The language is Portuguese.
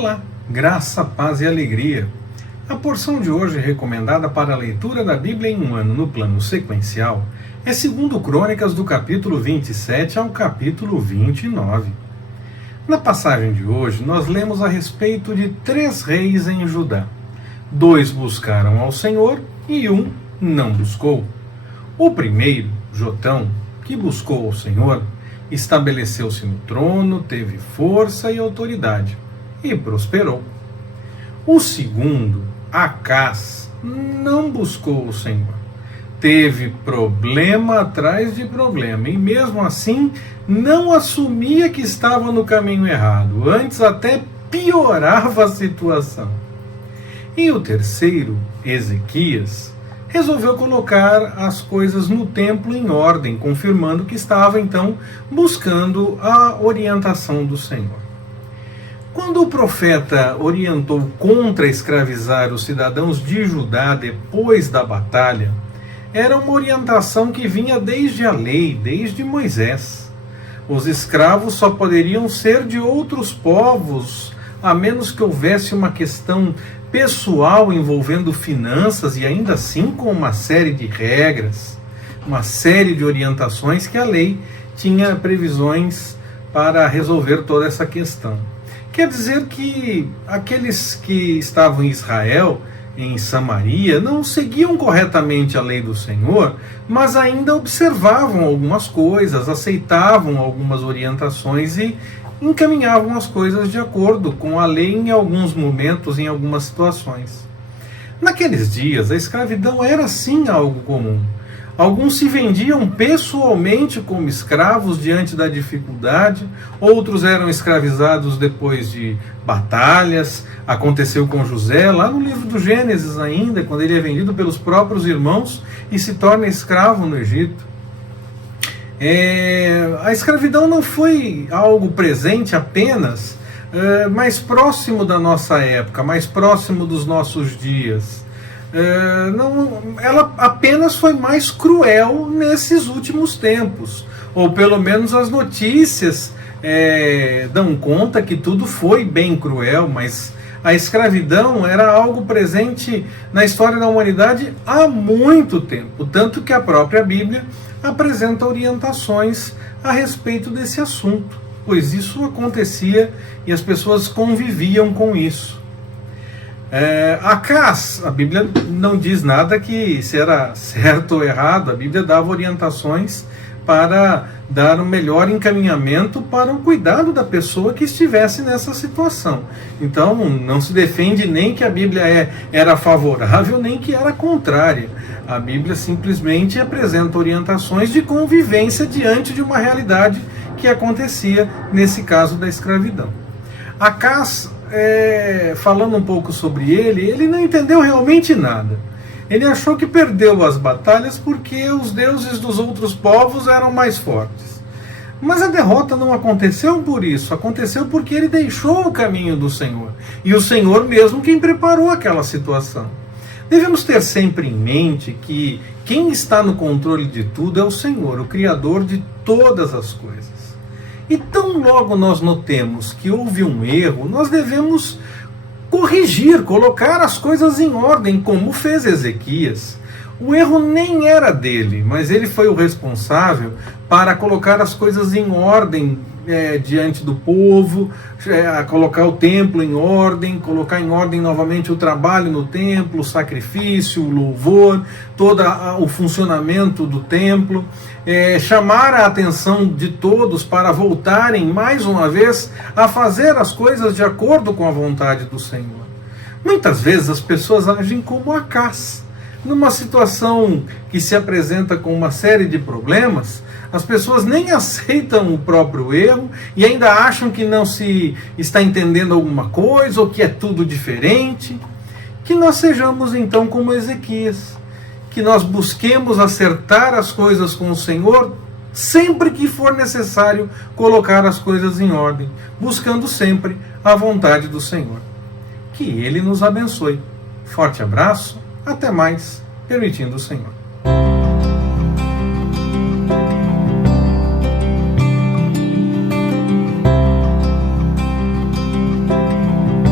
Olá, graça, paz e alegria. A porção de hoje recomendada para a leitura da Bíblia em um ano no plano sequencial é 2 Crônicas do capítulo 27 ao capítulo 29. Na passagem de hoje, nós lemos a respeito de 3 reis em Judá. 2 buscaram ao Senhor e 1 não buscou. O primeiro, Jotão, que buscou ao Senhor, estabeleceu-se no trono, teve força e autoridade e prosperou. O segundo, Acás, não buscou o Senhor. Teve problema atrás de problema e mesmo assim não assumia que estava no caminho errado, antes até piorava a situação. E o terceiro, Ezequias, resolveu colocar as coisas no templo em ordem, confirmando que estava então buscando a orientação do Senhor. Quando o profeta orientou contra escravizar os cidadãos de Judá depois da batalha, era uma orientação que vinha desde a lei, desde Moisés. Os escravos só poderiam ser de outros povos, a menos que houvesse uma questão pessoal envolvendo finanças e ainda assim com uma série de regras, uma série de orientações que a lei tinha previsões para resolver toda essa questão. Quer dizer que aqueles que estavam em Israel, em Samaria, não seguiam corretamente a lei do Senhor, mas ainda observavam algumas coisas, aceitavam algumas orientações e encaminhavam as coisas de acordo com a lei em alguns momentos, em algumas situações. Naqueles dias, a escravidão era sim algo comum. Alguns se vendiam pessoalmente como escravos diante da dificuldade, outros eram escravizados depois de batalhas. Aconteceu com José, lá no livro do Gênesis ainda, quando ele é vendido pelos próprios irmãos e se torna escravo no Egito. A escravidão não foi algo presente apenas, mais próximo da nossa época, mais próximo dos nossos dias. Ela apenas foi mais cruel nesses últimos tempos, ou pelo menos as notícias dão conta que tudo foi bem cruel, mas a escravidão era algo presente na história da humanidade há muito tempo, tanto que a própria Bíblia apresenta orientações a respeito desse assunto, pois isso acontecia e as pessoas conviviam com isso. Acás, a Bíblia não diz nada que se era certo ou errado, a Bíblia dava orientações para dar um melhor encaminhamento para o cuidado da pessoa que estivesse nessa situação. Então não se defende nem que a Bíblia era favorável, nem que era contrária. A Bíblia simplesmente apresenta orientações de convivência diante de uma realidade que acontecia nesse caso da escravidão. Acás, falando um pouco sobre ele não entendeu realmente nada. Ele achou que perdeu as batalhas porque os deuses dos outros povos eram mais fortes. Mas a derrota não aconteceu por isso, aconteceu porque ele deixou o caminho do Senhor. E o Senhor mesmo quem preparou aquela situação. Devemos ter sempre em mente que quem está no controle de tudo é o Senhor, o Criador de todas as coisas. E tão logo nós notemos que houve um erro, nós devemos corrigir, colocar as coisas em ordem, como fez Ezequias. O erro nem era dele, mas ele foi o responsável para colocar as coisas em ordem diante do povo, colocar o templo em ordem, colocar em ordem novamente o trabalho no templo, o sacrifício, o louvor, todo o funcionamento do templo, chamar a atenção de todos para voltarem mais uma vez a fazer as coisas de acordo com a vontade do Senhor. Muitas vezes as pessoas agem como Acás. Numa situação que se apresenta com uma série de problemas, as pessoas nem aceitam o próprio erro e ainda acham que não se está entendendo alguma coisa ou que é tudo diferente. Que nós sejamos então como Ezequias, que nós busquemos acertar as coisas com o Senhor sempre que for necessário colocar as coisas em ordem, buscando sempre a vontade do Senhor. Que Ele nos abençoe. Forte abraço. Até mais, permitindo o Senhor.